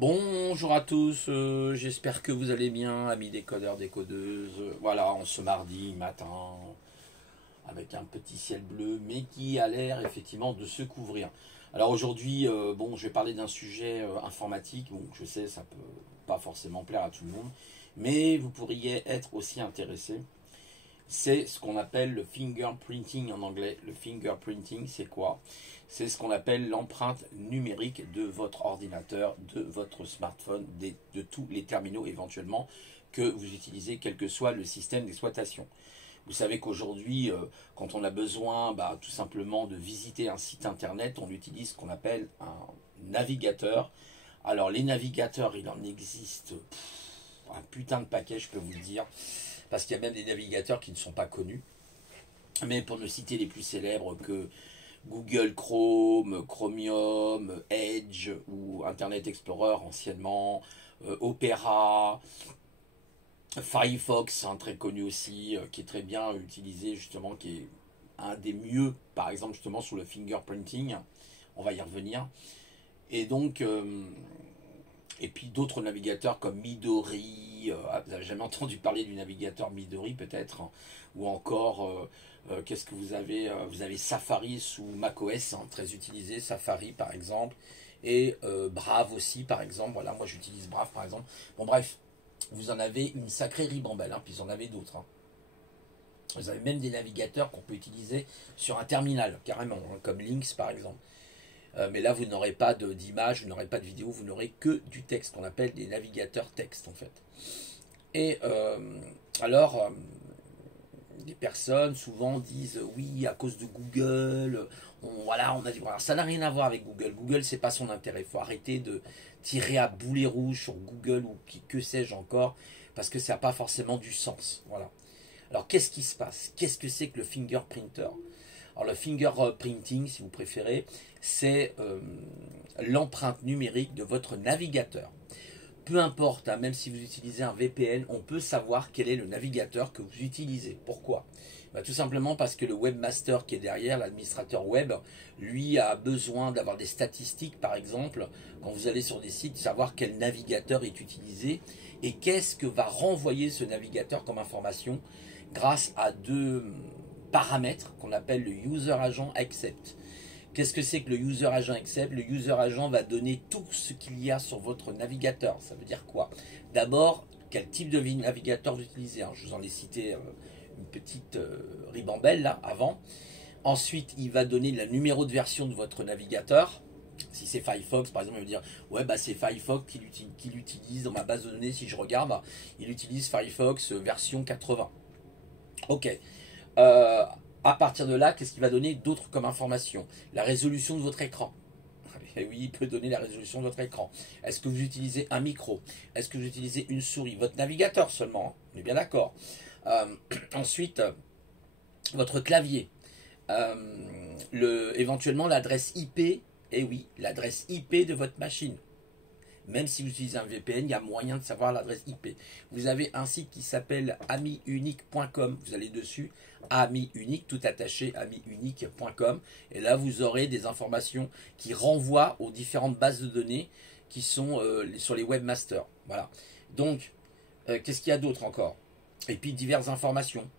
Bonjour à tous, j'espère que vous allez bien, amis décodeurs, décodeuses. Voilà, en ce mardi matin, avec un petit ciel bleu, mais qui a l'air effectivement de se couvrir. Alors aujourd'hui, bon, je vais parler d'un sujet informatique. Bon, je sais, ça peut pas forcément plaire à tout le monde, mais vous pourriez être aussi intéressé. C'est ce qu'on appelle le fingerprinting en anglais. Le fingerprinting, c'est quoi? C'est ce qu'on appelle l'empreinte numérique de votre ordinateur, de votre smartphone, de tous les terminaux éventuellement que vous utilisez, quel que soit le système d'exploitation. Vous savez qu'aujourd'hui, quand on a besoin tout simplement de visiter un site internet, on utilise ce qu'on appelle un navigateur. Alors les navigateurs, il en existe un putain de paquet, je peux vous le dire, parce qu'il y a même des navigateurs qui ne sont pas connus. Mais pour ne citer les plus célèbres que Google Chrome, Chromium, Edge ou Internet Explorer anciennement, Opera, Firefox, très connu aussi, qui est très bien utilisé justement, qui est un des mieux, par exemple justement sur le fingerprinting, on va y revenir. Et donc, et puis d'autres navigateurs comme Midori, vous n'avez jamais entendu parler du navigateur Midori peut-être, hein, ou encore, qu'est-ce que vous avez? Vous avez Safari sous macOS, très utilisé, Safari par exemple, et Brave aussi par exemple, voilà, moi j'utilise Brave par exemple. Bon bref, vous en avez une sacrée ribambelle, hein, puis vous en avez d'autres. Hein. Vous avez même des navigateurs qu'on peut utiliser sur un terminal, carrément, hein, comme Lynx par exemple. Mais là, vous n'aurez pas d'image, vous n'aurez pas de vidéo, vous n'aurez que du texte, qu'on appelle des navigateurs texte, en fait. Et alors, des personnes souvent disent, oui, à cause de Google, voilà, on a dit, voilà, ça n'a rien à voir avec Google. Google, c'est pas son intérêt. Il faut arrêter de tirer à boulet rouge sur Google ou que sais-je encore, parce que ça n'a pas forcément du sens. Voilà. Alors, qu'est-ce qui se passe? Qu'est-ce que c'est que le fingerprinter? Alors le fingerprinting, si vous préférez, c'est l'empreinte numérique de votre navigateur. Peu importe, hein, même si vous utilisez un VPN, on peut savoir quel est le navigateur que vous utilisez. Pourquoi? Tout simplement parce que le webmaster qui est derrière, l'administrateur web, lui a besoin d'avoir des statistiques, par exemple, quand vous allez sur des sites, savoir quel navigateur est utilisé et qu'est-ce que va renvoyer ce navigateur comme information grâce à deux paramètres qu'on appelle le user agent accept. Qu'est-ce que c'est que le user agent accept? Le user agent va donner tout ce qu'il y a sur votre navigateur. Ça veut dire quoi? D'abord, quel type de navigateur vous utilisez, hein? Je vous en ai cité une petite ribambelle là avant. Ensuite, il va donner le numéro de version de votre navigateur. Si c'est Firefox, par exemple, il va dire ouais, c'est Firefox qu'il utilise dans ma base de données. Si je regarde, il utilise Firefox version 80. Ok. À partir de là, qu'est-ce qu'il va donner d'autre comme information? La résolution de votre écran. Et oui, il peut donner la résolution de votre écran. Est-ce que vous utilisez un micro? Est-ce que vous utilisez une souris? Votre navigateur seulement, on est bien d'accord. Ensuite, votre clavier. Éventuellement l'adresse IP. Et oui, l'adresse IP de votre machine. Même si vous utilisez un VPN, il y a moyen de savoir l'adresse IP. Vous avez un site qui s'appelle amiunique.com. Vous allez dessus, amiunique, tout attaché, amiunique.com. Et là, vous aurez des informations qui renvoient aux différentes bases de données qui sont sur les webmasters. Voilà. Donc, qu'est-ce qu'il y a d'autre encore? Et puis, diverses informations.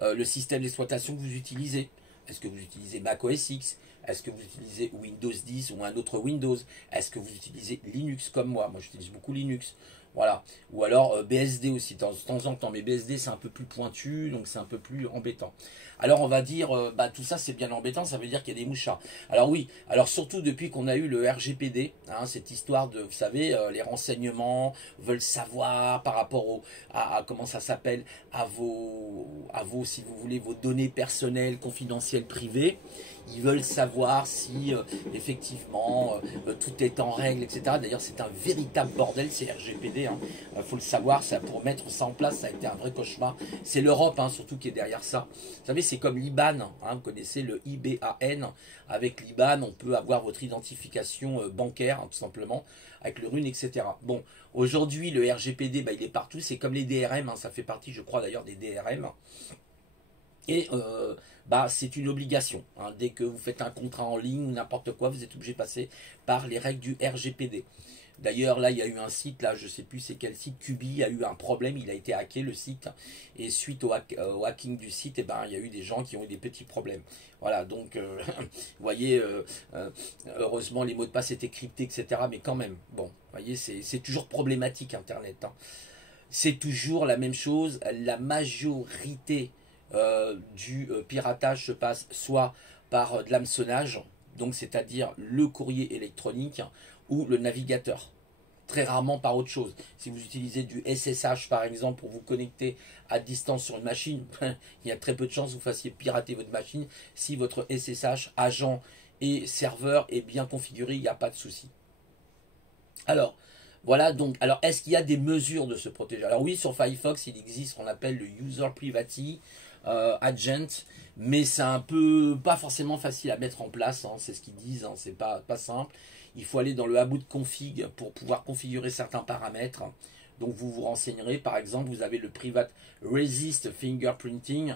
Le système d'exploitation que vous utilisez. Est-ce que vous utilisez Mac OS X? Est-ce que vous utilisez Windows 10 ou un autre Windows? Est-ce que vous utilisez Linux comme moi? Moi, j'utilise beaucoup Linux. Voilà. Ou alors BSD aussi, de temps en temps. Mais BSD, c'est un peu plus pointu, donc c'est un peu plus embêtant. Alors, on va dire, tout ça, c'est bien embêtant, ça veut dire qu'il y a des mouchards. Alors oui, alors surtout depuis qu'on a eu le RGPD, hein, cette histoire de, vous savez, les renseignements veulent savoir par rapport à comment ça s'appelle, à vos, si vous voulez, vos données personnelles, confidentielles, privées. Ils veulent savoir si effectivement tout est en règle, etc. D'ailleurs, c'est un véritable bordel, ces RGPD. Il faut le savoir, ça, pour mettre ça en place, ça a été un vrai cauchemar. C'est l'Europe, surtout, qui est derrière ça. Vous savez, c'est comme l'IBAN. Vous connaissez le IBAN. Avec l'IBAN, on peut avoir votre identification bancaire, tout simplement, avec le RUN, etc. Bon, aujourd'hui, le RGPD, il est partout. C'est comme les DRM. Ça fait partie, je crois, d'ailleurs, des DRM. Et bah, c'est une obligation. Hein. Dès que vous faites un contrat en ligne ou n'importe quoi, vous êtes obligé de passer par les règles du RGPD. D'ailleurs, là, il y a eu un site, là, je ne sais plus c'est quel site, Kubi a eu un problème, il a été hacké le site, et suite au hacking du site, eh ben, il y a eu des gens qui ont eu des petits problèmes. Voilà, donc, vous voyez, heureusement, les mots de passe étaient cryptés, etc., mais quand même, bon, vous voyez, c'est toujours problématique, Internet. Hein. C'est toujours la même chose, la majorité du piratage se passe soit par de l'hameçonnage, donc c'est-à-dire le courrier électronique, ou le navigateur. Très rarement par autre chose. Si vous utilisez du SSH par exemple pour vous connecter à distance sur une machine, il y a très peu de chances que vous fassiez pirater votre machine. Si votre SSH, agent et serveur est bien configuré, il n'y a pas de souci. Alors, voilà donc. Alors, est-ce qu'il y a des mesures de se protéger? Alors oui, sur Firefox, il existe ce qu'on appelle le User Privacy Agent, mais c'est un peu pas forcément facile à mettre en place. Hein, c'est ce qu'ils disent, hein, c'est pas simple. Il faut aller dans le about config pour pouvoir configurer certains paramètres. Donc vous vous renseignerez, par exemple, vous avez le Private Resist Fingerprinting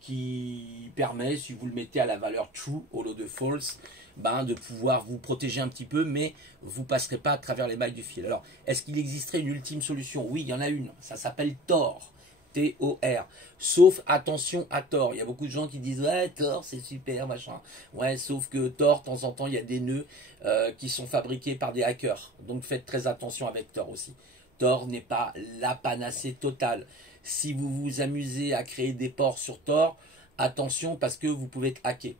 qui permet, si vous le mettez à la valeur true au lieu de false, ben, de pouvoir vous protéger un petit peu, mais vous ne passerez pas à travers les mailles du fil. Alors, est-ce qu'il existerait une ultime solution? Oui, il y en a une. Ça s'appelle Tor. T-O-R. Sauf, attention à Tor. Il y a beaucoup de gens qui disent ouais, Tor c'est super, machin. Ouais, sauf que Tor, de temps en temps, il y a des nœuds qui sont fabriqués par des hackers. Donc faites très attention avec Tor aussi. Tor n'est pas la panacée totale. Si vous vous amusez à créer des ports sur Tor, attention parce que vous pouvez être hacké.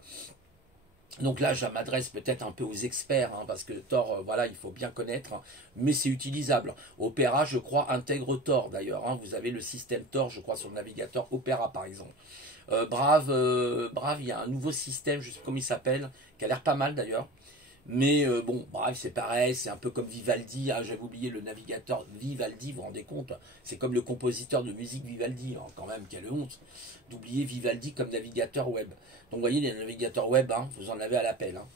Donc là, je m'adresse peut-être un peu aux experts, hein, parce que Tor, voilà, il faut bien connaître, hein, mais c'est utilisable. Opera, je crois, intègre Tor d'ailleurs. Hein, vous avez le système Tor, je crois, sur le navigateur Opera, par exemple. Brave, il y a un nouveau système, je sais pas comment il s'appelle, qui a l'air pas mal d'ailleurs. Mais bon, bref, c'est pareil, c'est un peu comme Vivaldi, hein, j'avais oublié le navigateur Vivaldi, vous vous rendez compte? C'est comme le compositeur de musique Vivaldi, hein, quand même, quelle honte d'oublier Vivaldi comme navigateur web. Donc vous voyez, les navigateurs web, hein, vous en avez à l'appel. Hein.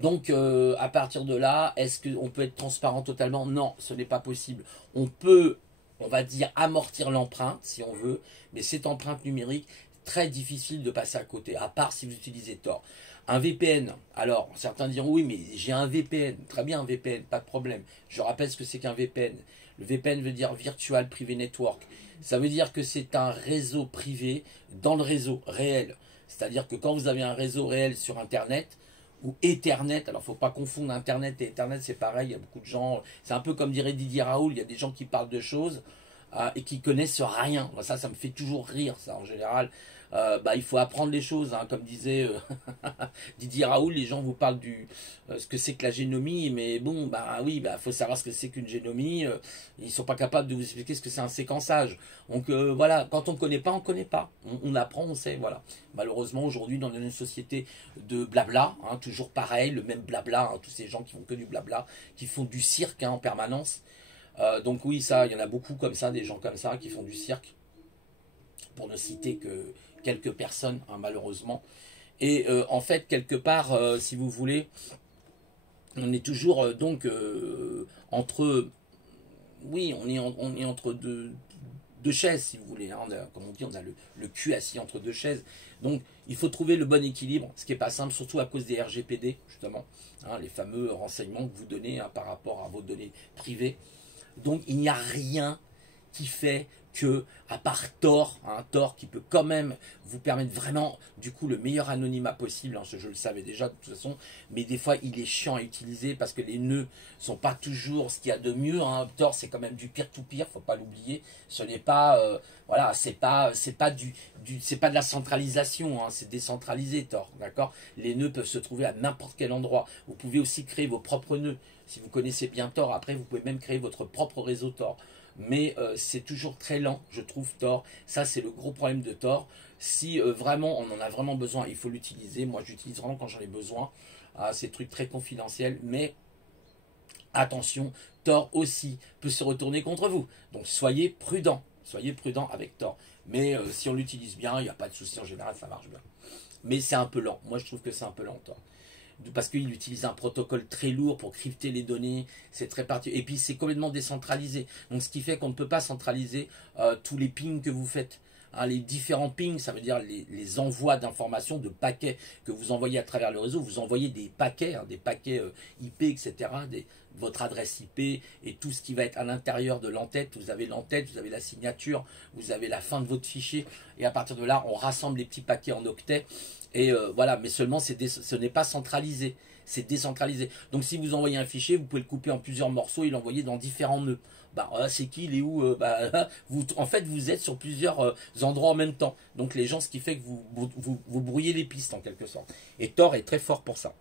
Donc à partir de là, est-ce qu'on peut être transparent totalement? Non, ce n'est pas possible. On peut, on va dire, amortir l'empreinte, si on veut, mais cette empreinte numérique, très difficile de passer à côté, à part si vous utilisez Tor. Un VPN, alors certains diront oui mais j'ai un VPN, très bien un VPN, pas de problème. Je rappelle ce que c'est qu'un VPN. Le VPN veut dire Virtual Private Network. Ça veut dire que c'est un réseau privé dans le réseau réel. C'est-à-dire que quand vous avez un réseau réel sur Internet, ou Ethernet, alors il ne faut pas confondre Internet et Ethernet, c'est pareil, il y a beaucoup de gens, c'est un peu comme dirait Didier Raoult, il y a des gens qui parlent de choses et qui connaissent rien. Ça me fait toujours rire, ça en général. Bah, il faut apprendre les choses, hein, comme disait Didier Raoult, les gens vous parlent du ce que c'est que la génomie, mais bon, bah oui, bah faut savoir ce que c'est qu'une génomie. Ils sont pas capables de vous expliquer ce que c'est un séquençage. Donc voilà, quand on ne connaît pas, on ne connaît pas. On apprend, on sait, voilà. Malheureusement, aujourd'hui, dans une société de blabla, hein, toujours pareil, le même blabla, hein, tous ces gens qui font que du blabla, qui font du cirque hein, en permanence. Donc oui, ça, il y en a beaucoup comme ça, des gens comme ça qui font du cirque, pour ne citer que quelques personnes, hein, malheureusement. Et en fait, quelque part, si vous voulez, on est toujours donc entre, oui, on est entre deux chaises, si vous voulez. Hein. Comme on dit, on a le cul assis entre deux chaises. Donc, il faut trouver le bon équilibre, ce qui n'est pas simple, surtout à cause des RGPD, justement, hein, les fameux renseignements que vous donnez hein, par rapport à vos données privées. Donc, il n'y a rien qui fait que, à part Tor, hein, Tor qui peut quand même vous permettre vraiment, du coup, le meilleur anonymat possible, hein, je le savais déjà de toute façon, mais des fois, il est chiant à utiliser parce que les nœuds sont pas toujours ce qu'il y a de mieux. Hein. Tor, c'est quand même du peer-to-peer, faut pas l'oublier. Ce n'est pas, voilà, c'est pas c'est pas de la centralisation, hein, c'est décentralisé, Tor, d'accord? Les nœuds peuvent se trouver à n'importe quel endroit. Vous pouvez aussi créer vos propres nœuds. Si vous connaissez bien Tor, après, vous pouvez même créer votre propre réseau Tor. Mais c'est toujours très lent, je trouve, Tor. Ça, c'est le gros problème de Tor. Si vraiment on en a vraiment besoin, il faut l'utiliser. Moi, j'utilise vraiment quand j'en ai besoin. C'est des trucs très confidentiels, mais attention, Tor aussi peut se retourner contre vous. Donc, soyez prudents. Soyez prudents avec Tor. Mais si on l'utilise bien, il n'y a pas de souci. En général, ça marche bien. Mais c'est un peu lent. Moi, je trouve que c'est un peu lent, Tor. Parce qu'il utilise un protocole très lourd pour crypter les données, c'est très particulier. Et puis c'est complètement décentralisé. Donc ce qui fait qu'on ne peut pas centraliser tous les pings que vous faites. hein, les différents pings, ça veut dire les envois d'informations, de paquets que vous envoyez à travers le réseau. Vous envoyez des paquets, hein, des paquets IP, etc., votre adresse IP et tout ce qui va être à l'intérieur de l'entête. Vous avez l'entête, vous avez la signature, vous avez la fin de votre fichier. Et à partir de là, on rassemble les petits paquets en octets. Et voilà, mais seulement ce n'est pas centralisé, c'est décentralisé. Donc si vous envoyez un fichier, vous pouvez le couper en plusieurs morceaux et l'envoyer dans différents nœuds. Bah, c'est qui, il est où en fait, vous êtes sur plusieurs endroits en même temps. Donc les gens, ce qui fait que vous brouillez les pistes en quelque sorte. Et Tor est très fort pour ça.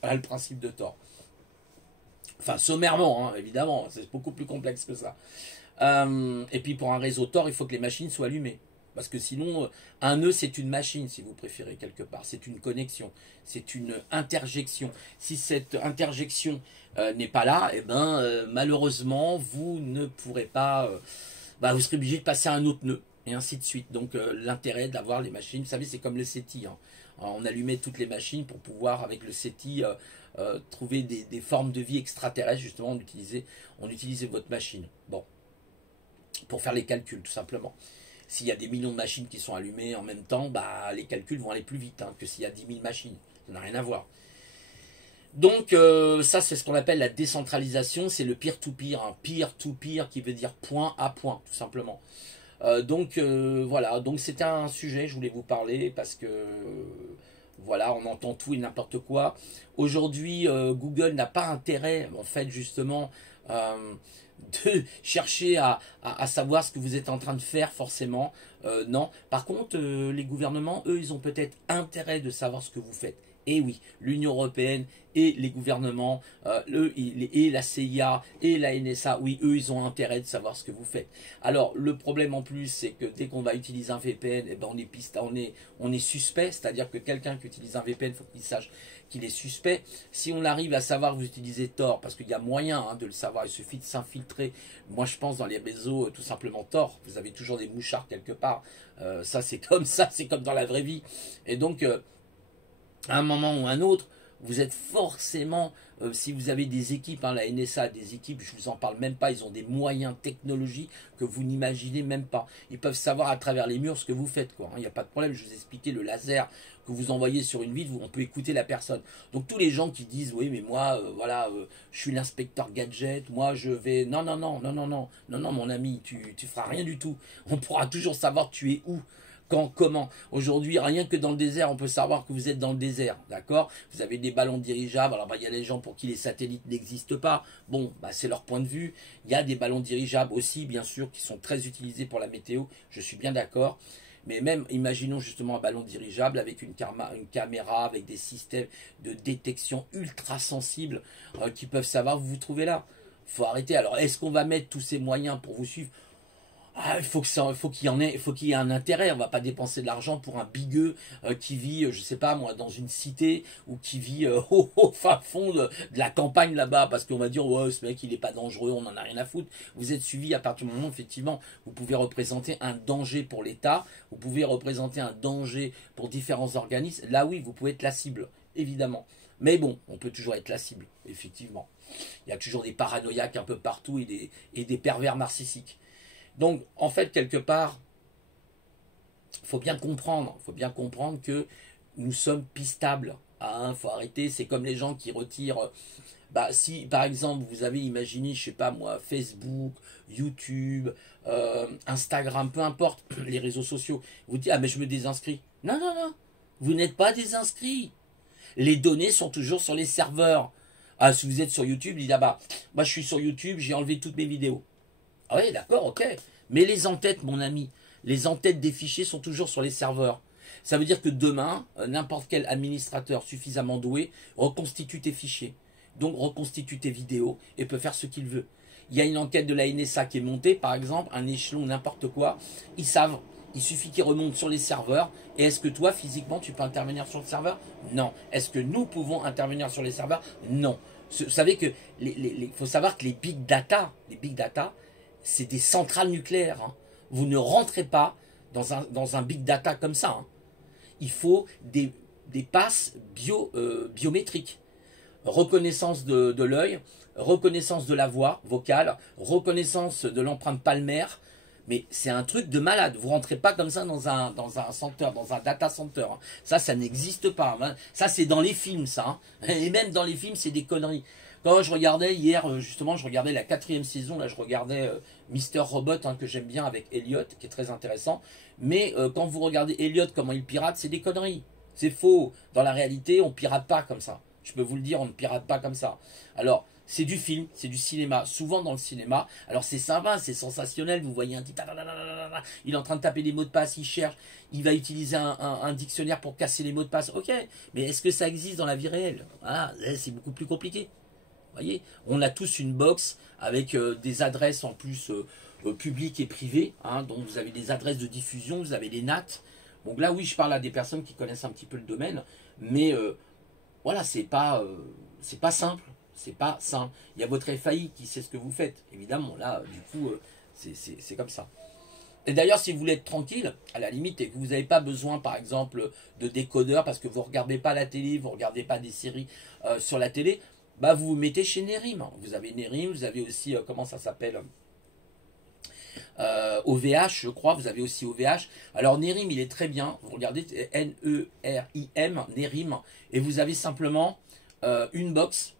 Voilà le principe de Tor. Enfin, sommairement, hein, évidemment, c'est beaucoup plus complexe que ça. Et puis pour un réseau Tor, il faut que les machines soient allumées. Parce que sinon, un nœud, c'est une machine, si vous préférez, quelque part. C'est une connexion, c'est une interjection. Si cette interjection n'est pas là, eh ben, malheureusement, vous ne pourrez pas... vous serez obligé de passer à un autre nœud, et ainsi de suite. Donc, l'intérêt d'avoir les machines, vous savez, c'est comme le SETI. Hein. On allumait toutes les machines pour pouvoir, avec le SETI, trouver des formes de vie extraterrestres. Justement, on utilisait votre machine. Bon, pour faire les calculs, tout simplement. S'il y a des millions de machines qui sont allumées en même temps, les calculs vont aller plus vite hein, que s'il y a 10 000 machines. Ça n'a rien à voir. Donc, ça, c'est ce qu'on appelle la décentralisation. C'est le peer-to-peer. Hein. Peer-to-peer qui veut dire point à point, tout simplement. Voilà. Donc, c'était un sujet, je voulais vous parler parce que... Voilà, on entend tout et n'importe quoi. Aujourd'hui, Google n'a pas intérêt, en fait, justement, de chercher à savoir ce que vous êtes en train de faire, forcément. Non. Par contre, les gouvernements, eux, ils ont peut-être intérêt de savoir ce que vous faites. Et oui, l'Union européenne et les gouvernements, et la CIA et la NSA, oui, eux, ils ont intérêt de savoir ce que vous faites. Alors, le problème en plus, c'est que dès qu'on va utiliser un VPN, eh ben, on est suspect, c'est-à-dire que quelqu'un qui utilise un VPN, il faut qu'il sache qu'il est suspect. Si on arrive à savoir que vous utilisez Tor, parce qu'il y a moyen hein, de le savoir, il suffit de s'infiltrer. Moi, je pense dans les réseaux, tout simplement Tor. Vous avez toujours des mouchards quelque part. Ça, c'est comme dans la vraie vie. Et donc... à un moment ou un autre, vous êtes forcément, si vous avez des équipes, hein, la NSA, des équipes, je ne vous en parle même pas, ils ont des moyens technologiques que vous n'imaginez même pas. Ils peuvent savoir à travers les murs ce que vous faites, quoi. Il n'y a pas de problème, je vous ai expliqué le laser que vous envoyez sur une vitre, on peut écouter la personne. Donc tous les gens qui disent, oui, mais moi, je suis l'inspecteur gadget, moi je vais... Non, mon ami, tu feras rien du tout. On pourra toujours savoir tu es où. Quand, comment. Aujourd'hui, rien que dans le désert, on peut savoir que vous êtes dans le désert, d'accord? Vous avez des ballons dirigeables, alors il y a les gens pour qui les satellites n'existent pas, bon, c'est leur point de vue. Il y a des ballons dirigeables aussi, bien sûr, qui sont très utilisés pour la météo, je suis bien d'accord. Mais même, imaginons justement un ballon dirigeable avec une caméra, avec des systèmes de détection ultra sensibles qui peuvent savoir où vous vous trouvez là. Faut arrêter. Alors, est-ce qu'on va mettre tous ces moyens pour vous suivre? Il faut qu'il y ait un intérêt. On va pas dépenser de l'argent pour un bigueux qui vit, je sais pas moi, dans une cité ou qui vit au fin fond de la campagne là-bas, parce qu'on va dire ouais ce mec il est pas dangereux, on en a rien à foutre. Vous êtes suivi à partir du moment où effectivement vous pouvez représenter un danger pour l'État, vous pouvez représenter un danger pour différents organismes. Là oui, vous pouvez être la cible, évidemment. Mais bon, on peut toujours être la cible, effectivement. Il y a toujours des paranoïaques un peu partout et des pervers narcissiques. Donc, en fait, quelque part, il faut bien comprendre que nous sommes pistables. Faut arrêter, c'est comme les gens qui retirent... si, par exemple, vous avez imaginé, je sais pas moi, Facebook, YouTube, Instagram, peu importe, les réseaux sociaux, vous dites, mais je me désinscris. Non, vous n'êtes pas désinscrit. Les données sont toujours sur les serveurs. Si vous êtes sur YouTube, il dit, moi je suis sur YouTube, j'ai enlevé toutes mes vidéos. Ah oui, d'accord, ok. Mais les entêtes, mon ami, les entêtes des fichiers sont toujours sur les serveurs. Ça veut dire que demain, n'importe quel administrateur suffisamment doué reconstitue tes fichiers. Donc reconstitue tes vidéos et peut faire ce qu'il veut. Il y a une enquête de la NSA qui est montée, par exemple, un échelon, n'importe quoi. Ils savent, il suffit qu'ils remontent sur les serveurs. Et est-ce que toi, physiquement, tu peux intervenir sur le serveur? Non. Est-ce que nous pouvons intervenir sur les serveurs? Non. Vous savez que, faut savoir que les big data, c'est des centrales nucléaires. Hein. Vous ne rentrez pas dans un big data comme ça. Hein. Il faut des passes biométriques. Reconnaissance de l'œil, reconnaissance de la voix vocale, reconnaissance de l'empreinte palmaire, Mais c'est un truc de malade. Vous rentrez pas comme ça dans un center, dans un data center. Ça n'existe pas. Ça, c'est dans les films, ça. Et même dans les films, c'est des conneries. Quand je regardais hier, justement, je regardais la 4e saison, là, je regardais Mister Robot, que j'aime bien, avec Elliot, qui est très intéressant. Mais quand vous regardez Elliot, comment il pirate, c'est des conneries. C'est faux. Dans la réalité, on pirate pas comme ça. Je peux vous le dire, on ne pirate pas comme ça. Alors, c'est du film, c'est du cinéma. Souvent dans le cinéma, alors c'est sympa, c'est sensationnel. Vous voyez un type, il est en train de taper des mots de passe, il cherche, il va utiliser un dictionnaire pour casser les mots de passe. Ok, mais est-ce que ça existe dans la vie réelle? Voilà, c'est beaucoup plus compliqué. Vous voyez, on a tous une box avec des adresses en plus publiques et privées. Donc vous avez des adresses de diffusion, vous avez les NAT. Donc là, oui, je parle à des personnes qui connaissent un petit peu le domaine, mais voilà, c'est pas simple. C'est pas simple. Il y a votre FAI qui sait ce que vous faites. Évidemment, là, du coup, c'est comme ça. Et d'ailleurs, si vous voulez être tranquille, à la limite, et que vous n'avez pas besoin, par exemple, de décodeur parce que vous ne regardez pas la télé, vous ne regardez pas des séries sur la télé, bah vous vous mettez chez Nerim. Vous avez Nerim, vous avez aussi, comment ça s'appelle, OVH, je crois, vous avez aussi OVH. Alors Nerim, il est très bien, vous regardez N-E-R-I-M, Nerim, et vous avez simplement une box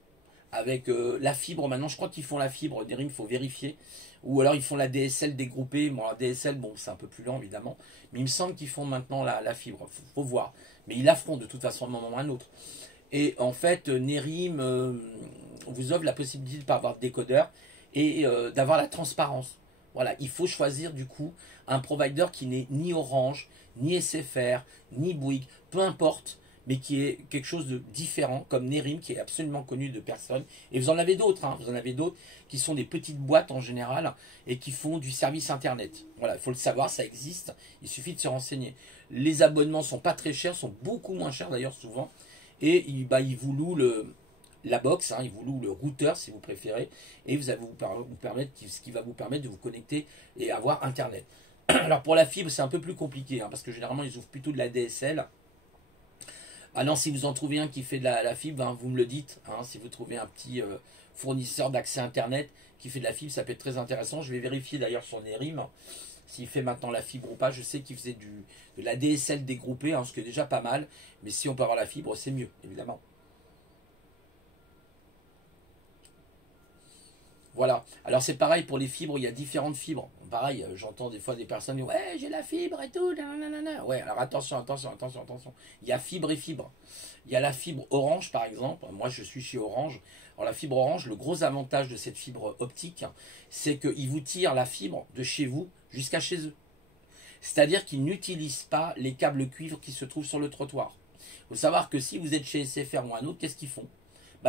avec la fibre. Maintenant, je crois qu'ils font la fibre, Nerim, il faut vérifier. Ou alors ils font la DSL dégroupée. Bon, la DSL, bon, c'est un peu plus lent, évidemment. Mais il me semble qu'ils font maintenant la fibre, faut voir. Mais ils la feront de toute façon à un moment ou à un autre. Et en fait, Nerim vous offre la possibilité de ne pas avoir de décodeur et d'avoir la transparence. Voilà, il faut choisir du coup un provider qui n'est ni Orange, ni SFR, ni Bouygues, peu importe, mais qui est quelque chose de différent, comme Nerim, qui est absolument connu de personne. Et vous en avez d'autres, vous en avez d'autres qui sont des petites boîtes en général et qui font du service internet. Voilà, il faut le savoir, ça existe, il suffit de se renseigner. Les abonnements sont pas très chers, sont beaucoup moins chers d'ailleurs souvent, et ils vous louent la box, ils vous louent le routeur si vous préférez, et vous allez vous permettre, ce qui va vous permettre de vous connecter et avoir internet. Alors pour la fibre, c'est un peu plus compliqué, parce que généralement ils ouvrent plutôt de la DSL. Alors si vous en trouvez un qui fait de la fibre, vous me le dites. Si vous trouvez un petit fournisseur d'accès internet qui fait de la fibre, ça peut être très intéressant. Je vais vérifier d'ailleurs sur Nerim s'il fait maintenant la fibre ou pas. Je sais qu'il faisait de la DSL dégroupée, ce qui est déjà pas mal. Mais si on peut avoir la fibre, c'est mieux, évidemment. Voilà. Alors c'est pareil pour les fibres, il y a différentes fibres. Pareil, j'entends des fois des personnes dire ouais, j'ai la fibre et tout. Nanana. Ouais, alors attention. Il y a fibre et fibre. Il y a la fibre Orange par exemple. Moi je suis chez Orange. Alors la fibre Orange, le gros avantage de cette fibre optique, c'est qu'il vous tire la fibre de chez vous jusqu'à chez eux. C'est-à-dire qu'ils n'utilisent pas les câbles cuivre qui se trouvent sur le trottoir. Il faut savoir que si vous êtes chez SFR ou un autre, qu'est-ce qu'ils font?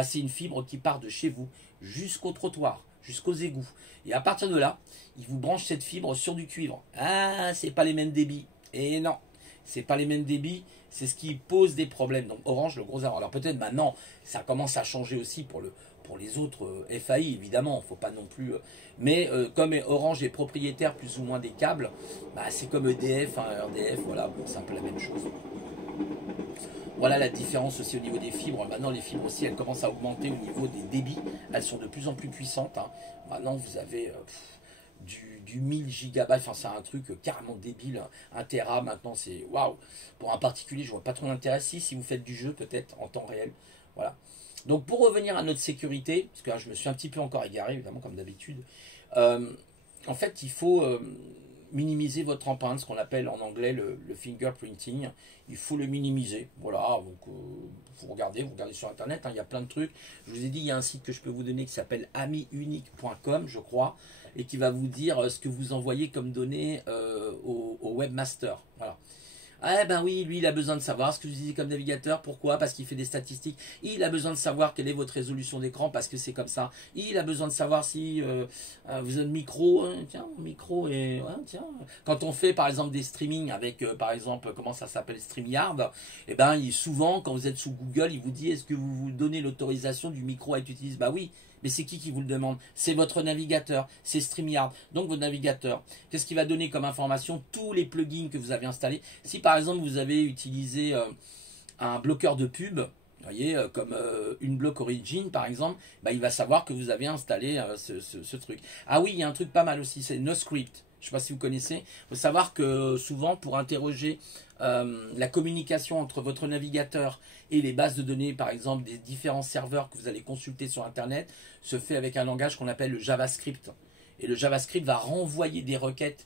C'est une fibre qui part de chez vous jusqu'au trottoir, jusqu'aux égouts. Et à partir de là, ils vous branchent cette fibre sur du cuivre. Ah, c'est pas les mêmes débits. Et non, c'est pas les mêmes débits. C'est ce qui pose des problèmes. Donc Orange, le gros avantage. Alors peut-être maintenant, ça commence à changer aussi pour les autres FAI, évidemment. Faut pas non plus. Mais comme Orange est propriétaire plus ou moins des câbles, c'est comme EDF, RDF, voilà, bon, c'est un peu la même chose. Voilà la différence aussi au niveau des fibres. Maintenant, les fibres aussi, elles commencent à augmenter au niveau des débits. Elles sont de plus en plus puissantes. Maintenant, vous avez du 1000 gigabytes. Enfin, c'est un truc carrément débile. 1 Tera, maintenant, c'est waouh. Pour un particulier, je vois pas trop l'intérêt. Si vous faites du jeu, peut-être en temps réel. Voilà. Donc, pour revenir à notre sécurité, parce que là, je me suis un petit peu encore égaré, évidemment, comme d'habitude. En fait, il faut minimiser votre empreinte, ce qu'on appelle en anglais le fingerprinting. Il faut le minimiser. Voilà, donc vous regardez sur internet, il y a plein de trucs. Je vous ai dit, il y a un site que je peux vous donner qui s'appelle amiunique.com, je crois, et qui va vous dire ce que vous envoyez comme données au webmaster. Voilà. Ah ben oui, lui il a besoin de savoir ce que vous utilisez comme navigateur. Pourquoi? Parce qu'il fait des statistiques. Il a besoin de savoir quelle est votre résolution d'écran parce que c'est comme ça. Il a besoin de savoir si vous avez un micro. Tiens, mon micro est... tiens. Quand on fait par exemple des streamings avec par exemple, comment ça s'appelle, StreamYard, et ben souvent quand vous êtes sous Google, il vous dit est-ce que vous vous donnez l'autorisation du micro à être utilisé? Bah oui. Mais c'est qui vous le demande? C'est votre navigateur, c'est StreamYard. Donc votre navigateur, qu'est-ce qu'il va donner comme information? Tous les plugins que vous avez installés. Si par exemple vous avez utilisé un bloqueur de pub, vous voyez, comme une block origin par exemple, il va savoir que vous avez installé ce truc. Ah oui, il y a un truc pas mal aussi, c'est NoScript. Je ne sais pas si vous connaissez. Il faut savoir que souvent, pour interroger la communication entre votre navigateur et les bases de données, par exemple, des différents serveurs que vous allez consulter sur Internet, se fait avec un langage qu'on appelle le JavaScript. Et le JavaScript va renvoyer des requêtes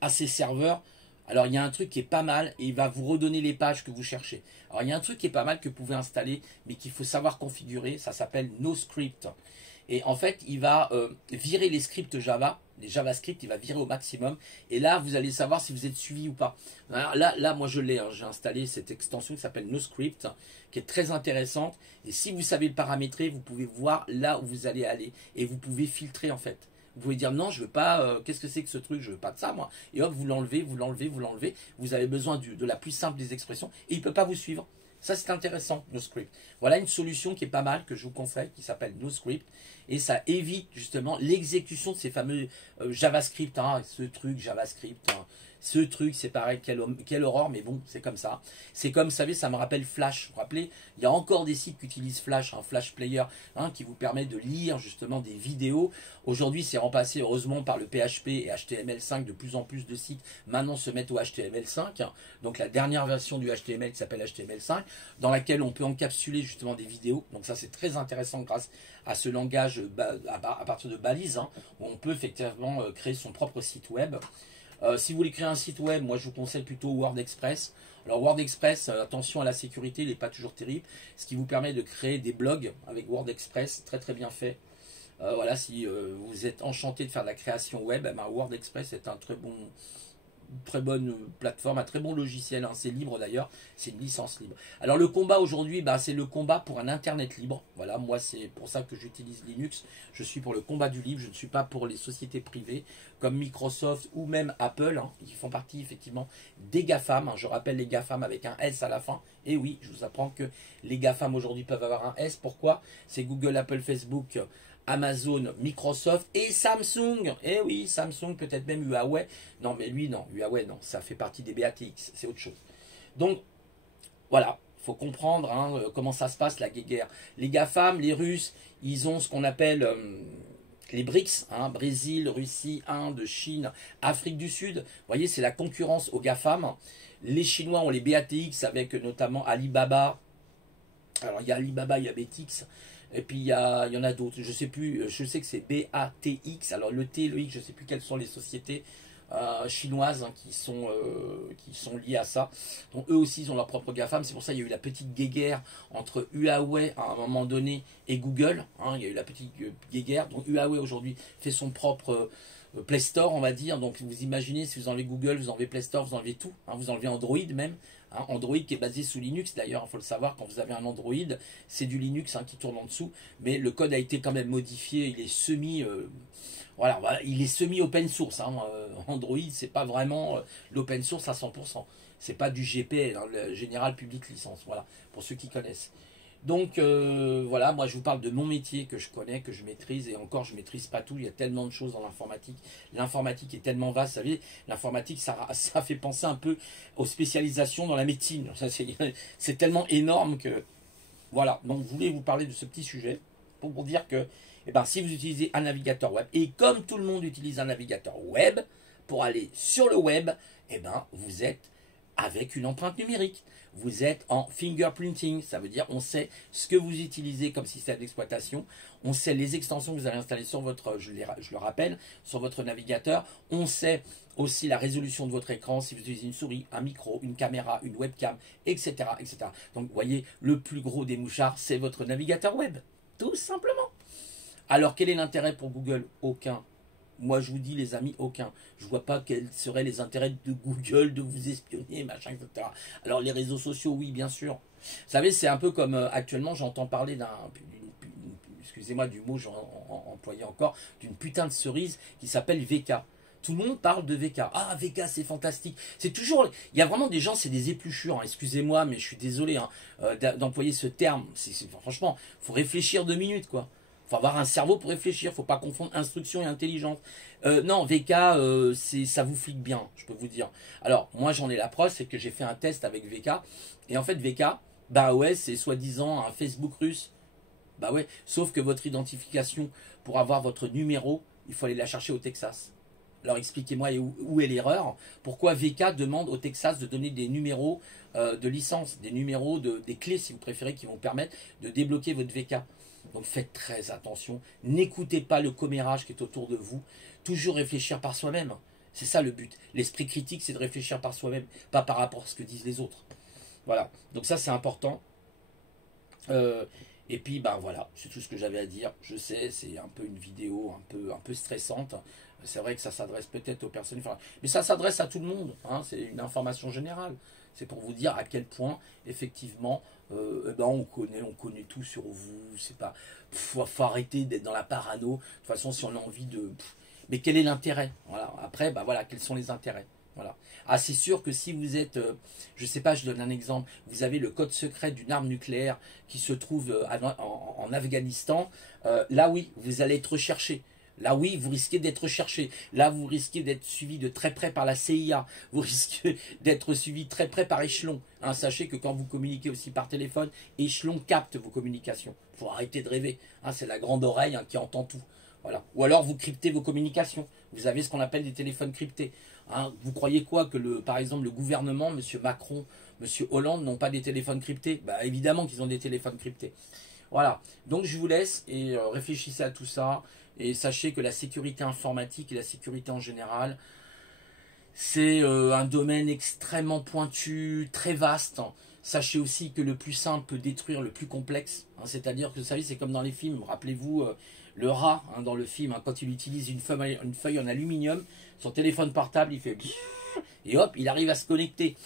à ces serveurs. Alors, il y a un truc qui est pas mal et il va vous redonner les pages que vous cherchez. Alors, il y a un truc qui est pas mal que vous pouvez installer, mais qu'il faut savoir configurer. Ça s'appelle NoScript. Et en fait, il va virer les scripts Java, les JavaScript, il va virer au maximum. Et là, vous allez savoir si vous êtes suivi ou pas. Alors là moi, je l'ai. Hein, j'ai installé cette extension qui s'appelle NoScript, qui est très intéressante. Et si vous savez le paramétrer, vous pouvez voir là où vous allez aller. Et vous pouvez filtrer, en fait. Vous pouvez dire non, je veux pas, qu'est-ce que c'est que ce truc, je veux pas de ça moi. Et hop, vous l'enlevez, vous l'enlevez, vous l'enlevez. Vous avez besoin de la plus simple des expressions et il ne peut pas vous suivre. Ça c'est intéressant, NoScript. Voilà une solution qui est pas mal, que je vous conseille, qui s'appelle NoScript. Et ça évite justement l'exécution de ces fameux JavaScript. Hein, ce truc JavaScript, hein, ce truc c'est pareil, quelle horreur, mais bon, c'est comme ça. C'est comme, vous savez, ça me rappelle Flash. Vous vous rappelez, il y a encore des sites qui utilisent Flash, un Flash Player, hein, qui vous permet de lire justement des vidéos. Aujourd'hui, c'est remplacé heureusement par le PHP et HTML5. De plus en plus de sites maintenant se mettent au HTML5. Donc la dernière version du HTML qui s'appelle HTML5, dans laquelle on peut encapsuler justement des vidéos. Donc ça, c'est très intéressant grâce à ce langage à partir de balises, hein, où on peut effectivement créer son propre site web. Si vous voulez créer un site web, moi je vous conseille plutôt WordExpress. Alors WordExpress, attention à la sécurité, il n'est pas toujours terrible. Ce qui vous permet de créer des blogs avec WordExpress, très très bien fait. Voilà, si vous êtes enchanté de faire de la création web, eh ben, WordExpress est un très bonne plateforme, un très bon logiciel, hein. C'est libre d'ailleurs, c'est une licence libre. Alors le combat aujourd'hui, bah, c'est le combat pour un internet libre. Voilà, moi c'est pour ça que j'utilise Linux. Je suis pour le combat du libre, je ne suis pas pour les sociétés privées comme Microsoft ou même Apple, hein, qui font partie effectivement des GAFAM. Hein. Je rappelle les GAFAM avec un S à la fin. Et oui, je vous apprends que les GAFAM aujourd'hui peuvent avoir un S. Pourquoi? C'est Google, Apple, Facebook, Amazon, Microsoft et Samsung. Eh oui, Samsung, peut-être même Huawei. Non, mais lui, non. Huawei, non. Ça fait partie des BATX. C'est autre chose. Donc, voilà. Il faut comprendre hein, comment ça se passe, la guerre. Les GAFAM, les Russes, ils ont ce qu'on appelle les BRICS. Hein, Brésil, Russie, Inde, Chine, Afrique du Sud. Vous voyez, c'est la concurrence aux GAFAM. Les Chinois ont les BATX avec notamment Alibaba. Alors, il y a Alibaba, il y a BTX. Et puis il y en a d'autres, je sais plus, je sais que c'est BATX, alors le T, le X, je ne sais plus quelles sont les sociétés chinoises hein, qui sont liées à ça. Donc eux aussi ils ont leur propre GAFAM, c'est pour ça qu'il y a eu la petite guéguerre entre Huawei à un moment donné et Google, hein, il y a eu la petite guéguerre, donc Huawei aujourd'hui fait son propre Play Store on va dire, donc vous imaginez si vous enlevez Google, vous enlevez Play Store, vous enlevez tout, hein, vous enlevez Android même. Hein, Android qui est basé sous Linux, d'ailleurs, il faut le savoir, quand vous avez un Android, c'est du Linux hein, qui tourne en dessous, mais le code a été quand même modifié, il est voilà, il est semi open source. Hein, Android, c'est pas vraiment l'open source à 100%. C'est pas du GPL, hein, le Général Public Licence, voilà, pour ceux qui connaissent. Donc voilà, moi je vous parle de mon métier que je connais, que je maîtrise, et encore je maîtrise pas tout, il y a tellement de choses dans l'informatique. L'informatique est tellement vaste, vous savez, l'informatique ça fait penser un peu aux spécialisations dans la médecine. C'est tellement énorme que... Voilà, donc je voulais vous parler de ce petit sujet pour vous dire que eh ben, si vous utilisez un navigateur web, et comme tout le monde utilise un navigateur web, pour aller sur le web, eh ben, vous êtes avec une empreinte numérique. Vous êtes en fingerprinting, ça veut dire on sait ce que vous utilisez comme système d'exploitation, on sait les extensions que vous allez installer sur votre, je le rappelle, sur votre navigateur, on sait aussi la résolution de votre écran, si vous utilisez une souris, un micro, une caméra, une webcam, etc. etc. Donc vous voyez, le plus gros des mouchards, c'est votre navigateur web, tout simplement. Alors quel est l'intérêt pour Google? Aucun. Moi, je vous dis, les amis, aucun. Je vois pas quels seraient les intérêts de Google de vous espionner, machin, etc. Alors, les réseaux sociaux, oui, bien sûr. Vous savez, c'est un peu comme actuellement, j'entends parler excusez-moi du mot, j'ai employé encore, d'une putain de cerise qui s'appelle VK. Tout le monde parle de VK. Ah, VK, c'est fantastique. C'est toujours... Il y a vraiment des gens, c'est des épluchures. Hein. Excusez-moi, mais je suis désolé hein, d'employer ce terme. Franchement, il faut réfléchir 2 minutes, quoi. Il faut avoir un cerveau pour réfléchir, il ne faut pas confondre instruction et intelligence. Non, VK, ça vous flique bien, je peux vous dire. Alors, moi j'en ai la preuve, c'est que j'ai fait un test avec VK. Et en fait, VK, bah ouais, c'est soi-disant un Facebook russe. Bah ouais, sauf que votre identification, pour avoir votre numéro, il faut aller la chercher au Texas. Alors expliquez-moi où est l'erreur. Pourquoi VK demande au Texas de donner des numéros de licence, des numéros, des clés si vous préférez, qui vont permettre de débloquer votre VK. Donc faites très attention. N'écoutez pas le commérage qui est autour de vous. Toujours réfléchir par soi-même. C'est ça le but. L'esprit critique, c'est de réfléchir par soi-même, pas par rapport à ce que disent les autres. Voilà. Donc ça, c'est important. Et puis, ben voilà, c'est tout ce que j'avais à dire. Je sais, c'est un peu une vidéo un peu stressante. C'est vrai que ça s'adresse peut-être aux personnes, enfin, mais ça s'adresse à tout le monde. Hein, c'est une information générale. C'est pour vous dire à quel point, effectivement, ben on connaît tout sur vous. C'est pas, faut arrêter d'être dans la parano. De toute façon, si on a envie de, mais quel est l'intérêt? Voilà. Après, ben voilà, quels sont les intérêts? Voilà. Ah, c'est sûr que si vous êtes, je sais pas, je donne un exemple, vous avez le code secret d'une arme nucléaire qui se trouve en Afghanistan, là oui, vous allez être recherché. Là oui, vous risquez d'être recherché. Là, vous risquez d'être suivi de très près par la CIA. Vous risquez d'être suivi très près par Échelon. Hein, sachez que quand vous communiquez aussi par téléphone, Échelon capte vos communications. Il faut arrêter de rêver. Hein, c'est la grande oreille qui entend tout. Voilà. Ou alors vous cryptez vos communications. Vous avez ce qu'on appelle des téléphones cryptés. Hein, vous croyez quoi que par exemple le gouvernement, M. Macron, M. Hollande n'ont pas des téléphones cryptés? Bah évidemment qu'ils ont des téléphones cryptés. Voilà. Donc je vous laisse et réfléchissez à tout ça. Et sachez que la sécurité informatique et la sécurité en général, c'est un domaine extrêmement pointu, très vaste. Sachez aussi que le plus simple peut détruire le plus complexe. Hein, c'est-à-dire que vous savez, c'est comme dans les films. Rappelez-vous le rat dans le film, quand il utilise une feuille en aluminium, son téléphone portable, il fait et hop, il arrive à se connecter.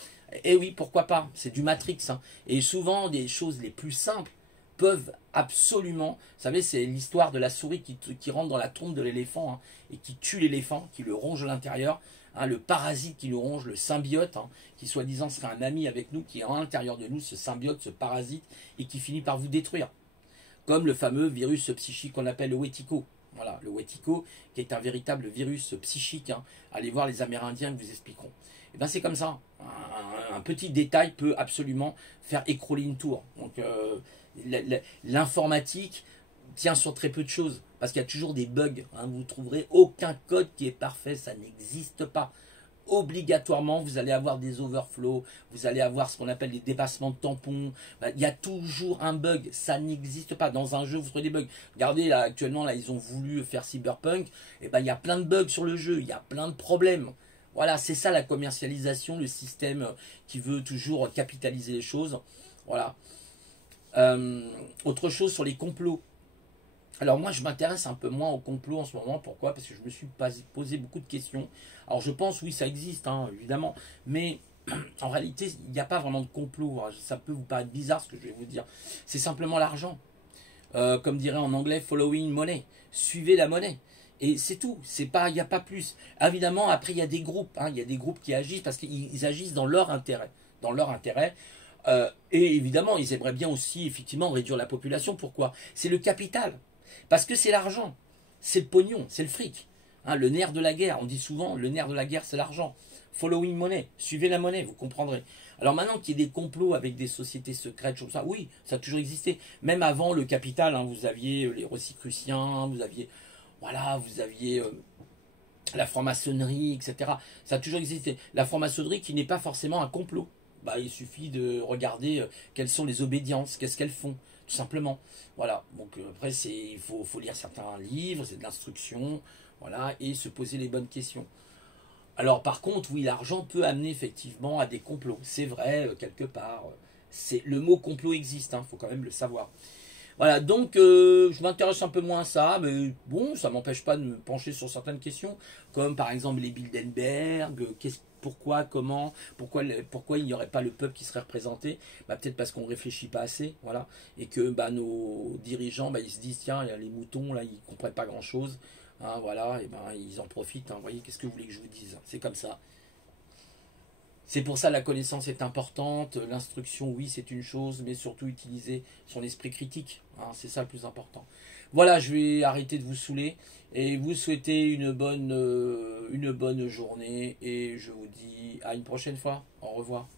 Et oui, pourquoi pas? C'est du Matrix. Et souvent, des choses les plus simples peuvent absolument, vous savez, c'est l'histoire de la souris qui rentre dans la trompe de l'éléphant et qui tue l'éléphant, qui le ronge à l'intérieur. Le parasite qui nous ronge, le symbiote, qui soi-disant serait un ami avec nous, qui est à l'intérieur de nous, ce symbiote, ce parasite, et qui finit par vous détruire. Comme le fameux virus psychique qu'on appelle le Wetiko. Voilà, le Wetiko, qui est un véritable virus psychique. Allez voir les Amérindiens, ils vous expliqueront. Et bien c'est comme ça. Un petit détail peut absolument faire écrouler une tour. Donc l'informatique tient sur très peu de choses. Parce qu'il y a toujours des bugs. Vous ne trouverez aucun code qui est parfait. Ça n'existe pas. Obligatoirement, vous allez avoir des overflows, vous allez avoir ce qu'on appelle des dépassements de tampons. Il y a toujours un bug, ça n'existe pas. Dans un jeu, vous trouvez des bugs. Regardez, là, actuellement, là, ils ont voulu faire Cyberpunk, et ben, il y a plein de bugs sur le jeu, il y a plein de problèmes. Voilà, c'est ça la commercialisation, le système qui veut toujours capitaliser les choses. Voilà. Autre chose sur les complots. Alors moi je m'intéresse un peu moins au complot en ce moment, pourquoi? Parce que je me suis posé beaucoup de questions. Alors je pense oui ça existe évidemment, mais en réalité il n'y a pas vraiment de complot. Alors, ça peut vous paraître bizarre ce que je vais vous dire. C'est simplement l'argent. Comme dirait en anglais following money. Suivez la monnaie. Et c'est tout, c'est pas, il n'y a pas plus. Évidemment après il y a des groupes, il y a des groupes qui agissent parce qu'ils agissent dans leur intérêt. Dans leur intérêt. Et évidemment ils aimeraient bien aussi effectivement réduire la population. Pourquoi? C'est le capital. Parce que c'est l'argent, c'est le pognon, c'est le fric. Le nerf de la guerre, on dit souvent, le nerf de la guerre, c'est l'argent. Following money, suivez la monnaie, vous comprendrez. Alors maintenant qu'il y ait des complots avec des sociétés secrètes, comme ça, oui, ça a toujours existé. Même avant le capital, vous aviez les Rosicruciens, vous aviez, voilà, vous aviez la franc-maçonnerie, etc. Ça a toujours existé. La franc-maçonnerie qui n'est pas forcément un complot. Il suffit de regarder quelles sont les obédiences, qu'est-ce qu'elles font. Tout simplement. Voilà. Donc après, il faut lire certains livres, c'est de l'instruction, voilà, et se poser les bonnes questions. Alors par contre, oui, l'argent peut amener effectivement à des complots. C'est vrai, quelque part. Le mot complot existe, faut quand même le savoir. Voilà, donc je m'intéresse un peu moins à ça, mais bon, ça m'empêche pas de me pencher sur certaines questions, comme par exemple les Bilderberg, pourquoi, comment, pourquoi il n'y aurait pas le peuple qui serait représenté? Peut-être parce qu'on ne réfléchit pas assez, voilà, et que nos dirigeants, ils se disent, tiens, il y a les moutons, là, ils ne comprennent pas grand-chose, voilà, et ils en profitent, vous voyez, qu'est-ce que vous voulez que je vous dise? C'est comme ça. C'est pour ça que la connaissance est importante, l'instruction, oui, c'est une chose, mais surtout utiliser son esprit critique. C'est ça le plus important. Voilà, je vais arrêter de vous saouler et vous souhaiter une bonne journée et je vous dis à une prochaine fois. Au revoir.